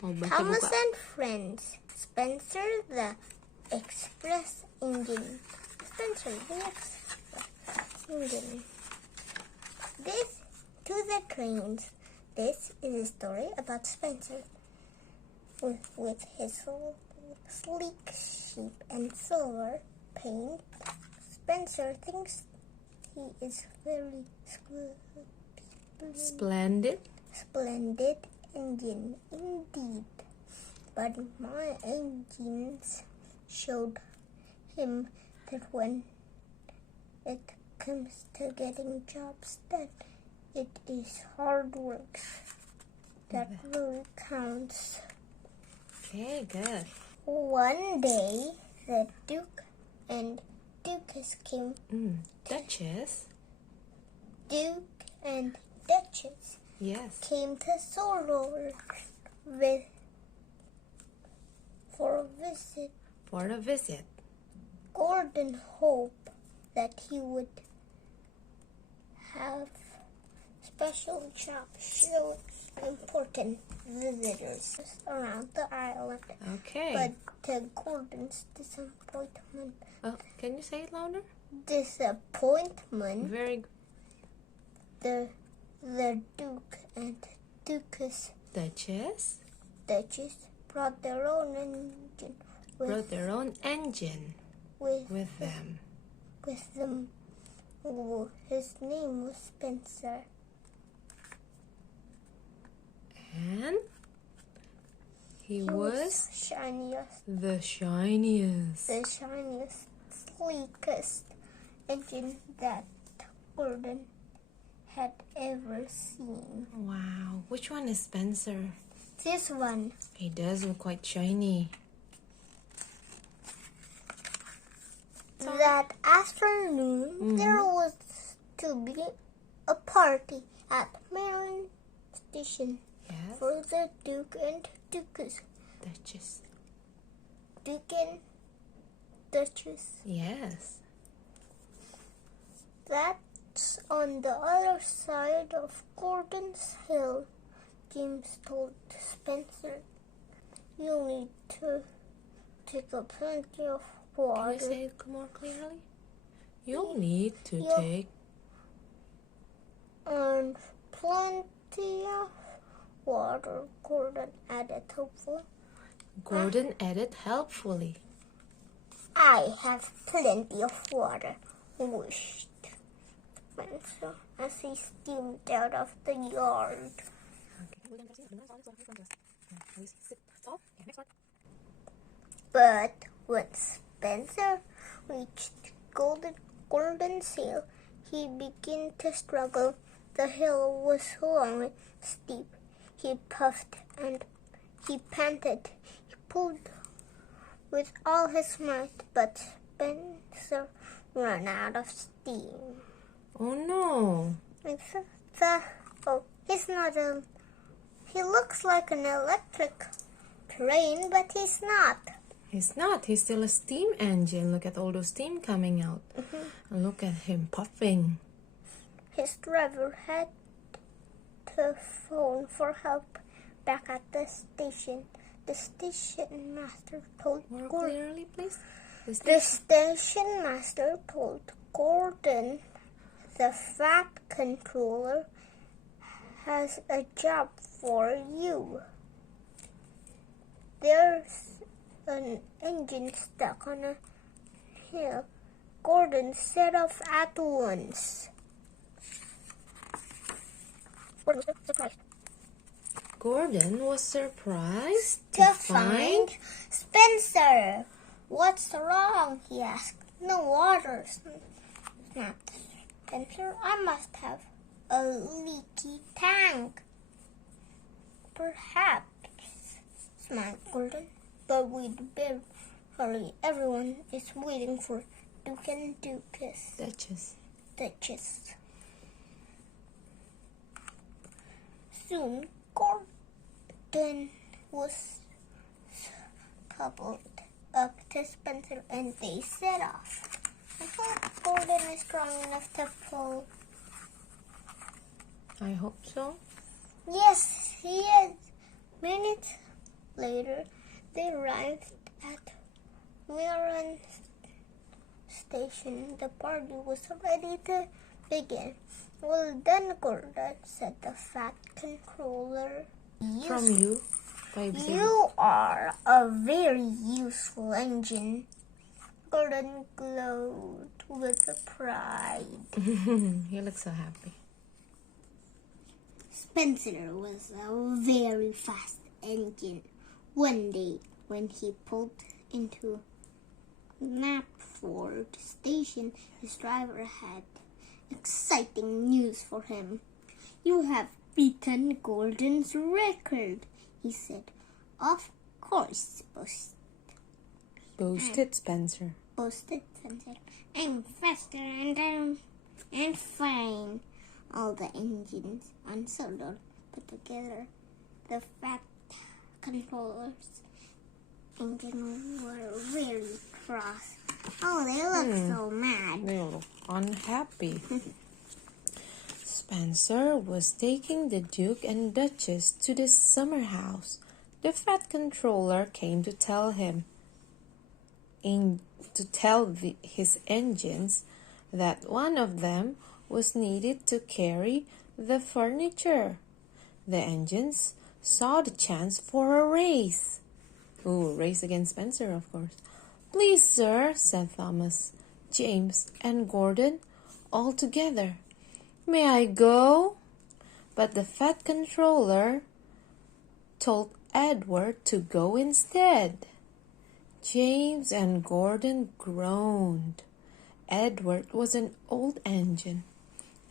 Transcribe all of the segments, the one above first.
Thomas and Friends. Spencer the Express Engine. Spencer the Express Engine. This to the trains. This is a story about Spencer. With his sleek sheep and silver paint, Spencer thinks he is very Splendid engine indeed. But my engines showed him that when it comes to getting jobs, that it is hard work that really counts. Okay, good. One day, the Duke and Duchess came. Duchess? Duke and Duchess Yes. came to Solo for a visit. Gordon hoped that he would have special jobs show important visitors around the island. Okay. But to Gordon's disappointment. Can you say it louder? Disappointment. Very good. The Duke and Duchess Duchess brought their own engine with them. His name was Spencer. And he was the shiniest, sleekest engine that Gordon had ever seen. Wow. Which one is Spencer? This one. He does look quite shiny. That afternoon, there was to be a party at Marion Station. Yes. For the Duke and Duchess. Duchess. Duke and Duchess. Yes. That's on the other side of Gordon's Hill. James told Spencer, "You'll need to take a plenty of water." Can you say it more clearly? You'll need to take and plenty of water, Gordon added helpfully. "I have plenty of water," wished Spencer as he steamed out of the yard. But when Spencer reached Gordon's Hill, he began to struggle. The hill was long and steep. He puffed and he panted. He pulled with all his might, but Spencer ran out of steam. Oh no! He looks like an electric train, but he's not. He's not. He's still a steam engine. Look at all those steam coming out. And look at him puffing. His driver had to phone for help back at the station. The station master told More clearly, please. The station master told Gordon the fat controller has a job for you. There's an engine stuck on a hill. Gordon set off at once. Gordon was surprised to find Spencer. "What's wrong?" he asked. "No water," snapped Spencer. "I must have a leaky tank." "Perhaps," smiled Gordon. "But we'd better hurry. Everyone is waiting for Duke and Duchess." Soon, Gordon was coupled up to Spencer and they set off. I think Gordon is strong enough to pull. I hope so. Yes, he is. Minutes later, they arrived at Miran station. The party was ready to begin. Well done, Gordon, said the fat controller. From you. You are a very useful engine. Gordon glowed with pride. He looks so happy. Spencer was a very fast engine. One day, when he pulled into Knapford station, his driver had exciting news for him. You have beaten Gordon's record, he said. Of course, Boasted Spencer. boasted Spencer. I'm faster and fine. All the engines on Sodor put together. The fat controllers engine were very cross. Oh, they look so mad. They look unhappy. Spencer was taking the Duke and Duchess to the summer house. The fat controller came to tell him, his engines, that one of them was needed to carry the furniture. The engines saw the chance for a race. Ooh, race against Spencer, of course. Please, sir, said Thomas, James, and Gordon, all together. May I go? But the fat controller told Edward to go instead. James and Gordon groaned. Edward was an old engine,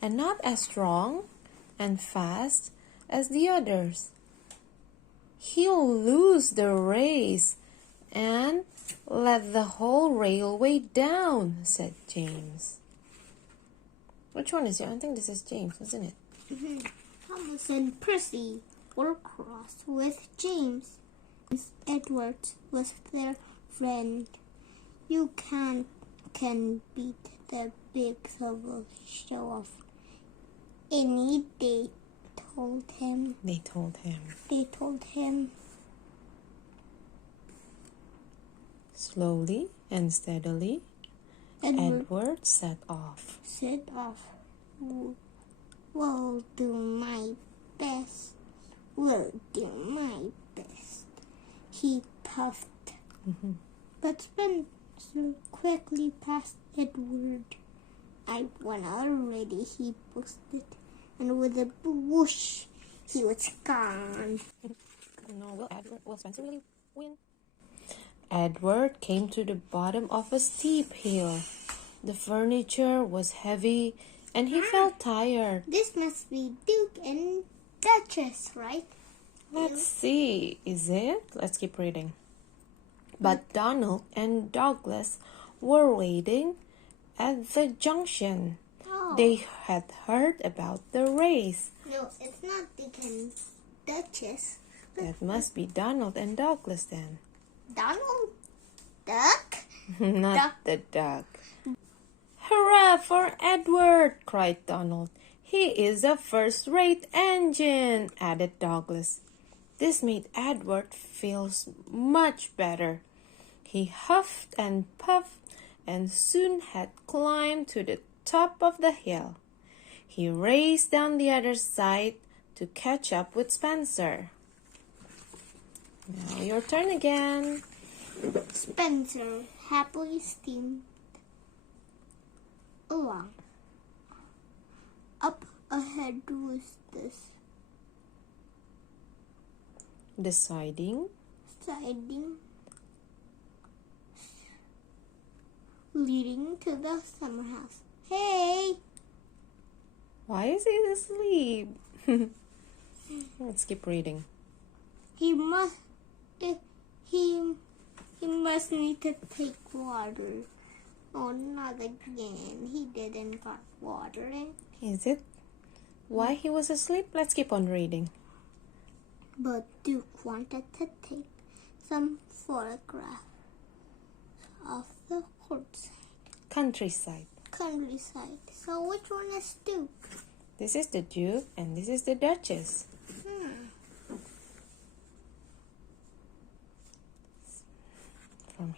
and not as strong and fast as the others. He'll lose the race and let the whole railway down, said James. Which one is it? I think this is James, isn't it? Thomas and Percy were cross with James. Edward was their friend. You can beat the big trouble show off any day, told him. They told him. Slowly and steadily, Edward set off. Will do my best. He puffed. But Spencer quickly passed Edward. I won already, he boasted. And with a whoosh, he was gone. No, will Spencer really win? Edward came to the bottom of a steep hill. The furniture was heavy and he felt tired. This must be Duke and Duchess, right? Let's see, is it? Let's keep reading. But Donald and Douglas were waiting at the junction. Oh. They had heard about the race. No, it's not Duke and Duchess. That must be Donald and Douglas then. Donald Duck? Not the duck. Hurrah for Edward, cried Donald. He is a first-rate engine, added Douglas. This made Edward feel much better. He huffed and puffed and soon had climbed to the top of the hill. He raced down the other side to catch up with Spencer. Now your turn again. Spencer happily steamed along. Up ahead was this Deciding leading to the summer house. Hey! Why is he asleep? Let's keep reading. He must need to take water. Oh, not again. He didn't got water in. Is it? Why he was asleep? Let's keep on reading. But Duke wanted to take some photographs of the Countryside. So which one is Duke? This is the Duke and this is the Duchess.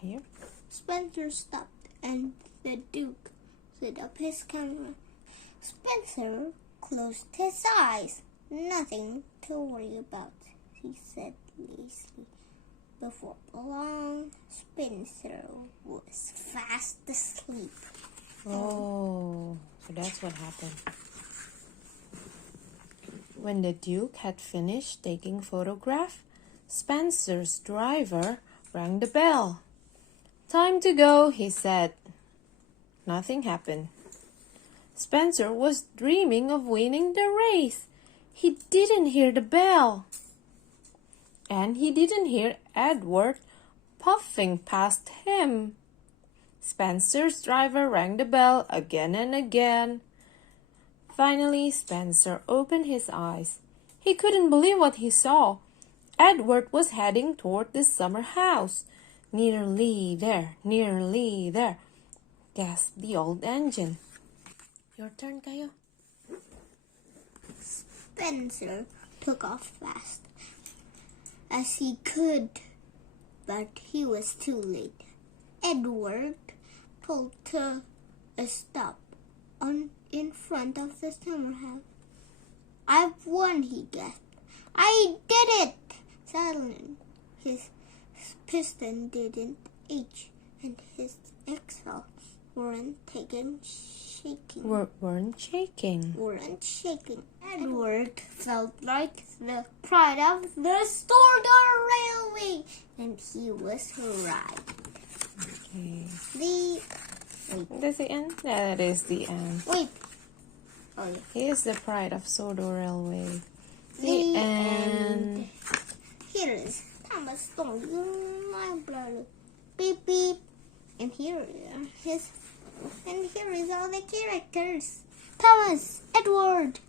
here. Spencer stopped and the Duke set up his camera. Spencer closed his eyes. Nothing to worry about, he said lazily. Before long, Spencer was fast asleep. Oh, so that's what happened. When the Duke had finished taking photograph, Spencer's driver rang the bell. "Time to go," he said. Nothing happened. Spencer was dreaming of winning the race. He didn't hear the bell. And he didn't hear Edward puffing past him. Spencer's driver rang the bell again and again. Finally, Spencer opened his eyes. He couldn't believe what he saw. Edward was heading toward the summer house. "Nearly there, nearly there," gasped the old engine. Your turn, Kaio. Spencer took off fast as he could, but he was too late. Edward pulled to a stop in front of the summer house. "I've won," he gasped. "I did it!" Suddenly, his piston didn't itch, and his exhausts weren't shaking. Edward felt like the pride of the Stordar Railway, and he was right. Okay. That's the end? That is the end. Wait. Oh, yeah. He is the pride of Sordor Railway. The end. Here is Thomas Stone. My brother. Beep beep. And here is all the characters. Thomas, Edward.